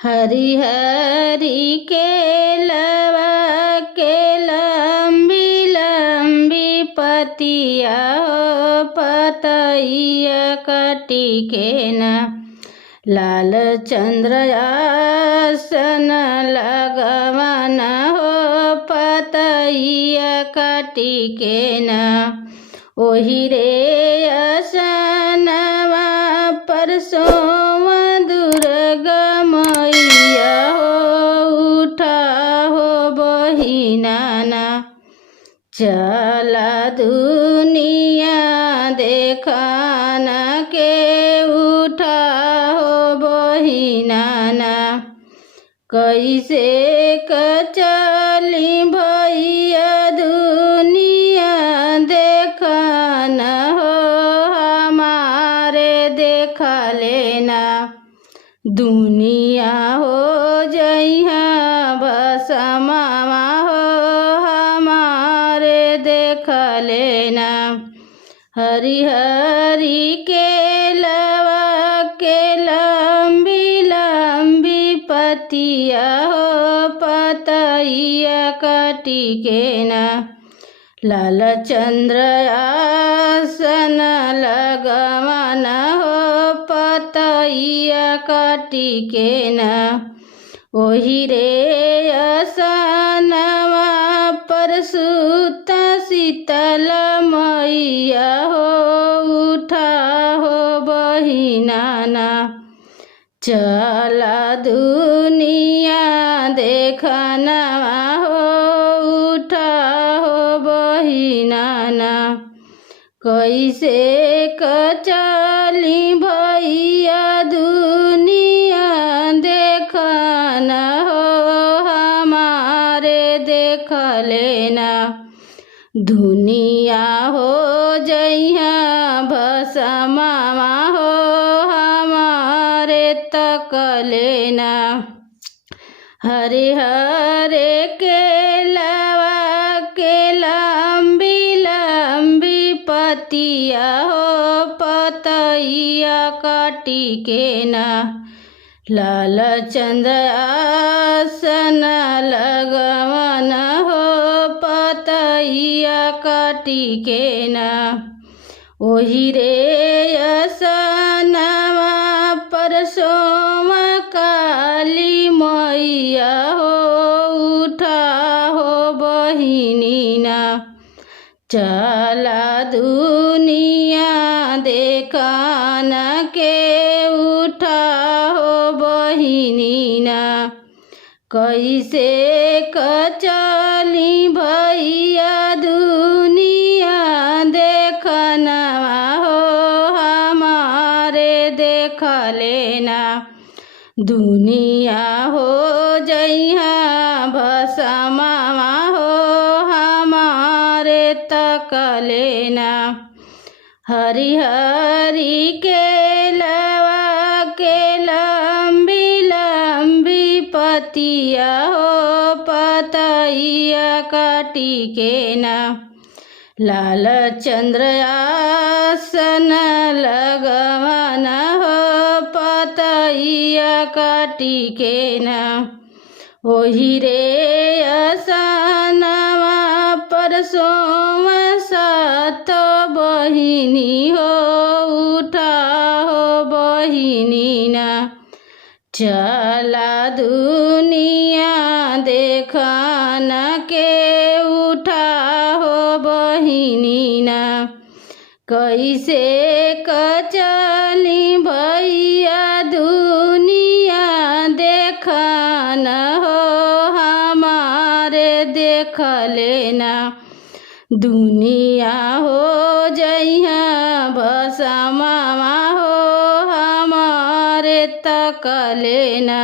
हरी हरी केलवा के लंबी लंबी पतिया हो, पतइया कटी के ना लाल चंद्र आसन लगवन हो, पतइया कटी के ना ओही रे असनवा परसों दुर्गा मैया हो, उठा हो बहिना ना चला दुनिया देखाना के, उठा हो बहिना ना कैसे कचली भैया दुनिया देखना हो, हमारे देखा लेना दुनिया हो जइहा भसमा हो, हमारे देख लेना हरी हरी केलवा के लंबी लंबी पतिया हो, पतइया कटी के ना लाल चंद्र आसन लगवन हो, पतइया कटी के ना ओही रे असनवा पर सुत शीतल मैया हो, उठा हो बहिना ना चला दुनिया देखना हो, उठा हो बहिना ना कैसे कचली भैया दुनिया देखना हो, हमारे देख लेना दुनिया हो जइहा भसमा हो, हमारे तक लेना हरे हरे केलवा के लंबी लंबी पतिया हो, पतइया कटी के ना लाल चंद्र आसन लगवन हो, पतइया कटी के ना ओही रे असनवा परसों काली मैया हो, उठा हो बहिनी ना चला दुनिया देखना के, उठा हो बहिनी ना कैसे कचली भैया दुनिया देखना हो, हमारे देख लेना दुनिया हो जइहा भसमा हो, हमारे तक लेना हरी हरी केलवा के लंबी लंबी पतिया हो, पतइया कटी के ना लाल चंद्र आसन लगवन हो, पतइया कटी के ना ओही रे असनवा परसों सात बहिनी हो, उठा हो बहिनी ना चला दुनिया देखना के, उठा हो बहिनी ना कैसे कचली भैया दुनिया देखना हो, हमारे देख लेना दुनिया हो जइहा भसमा हो, हमारे तक लेना।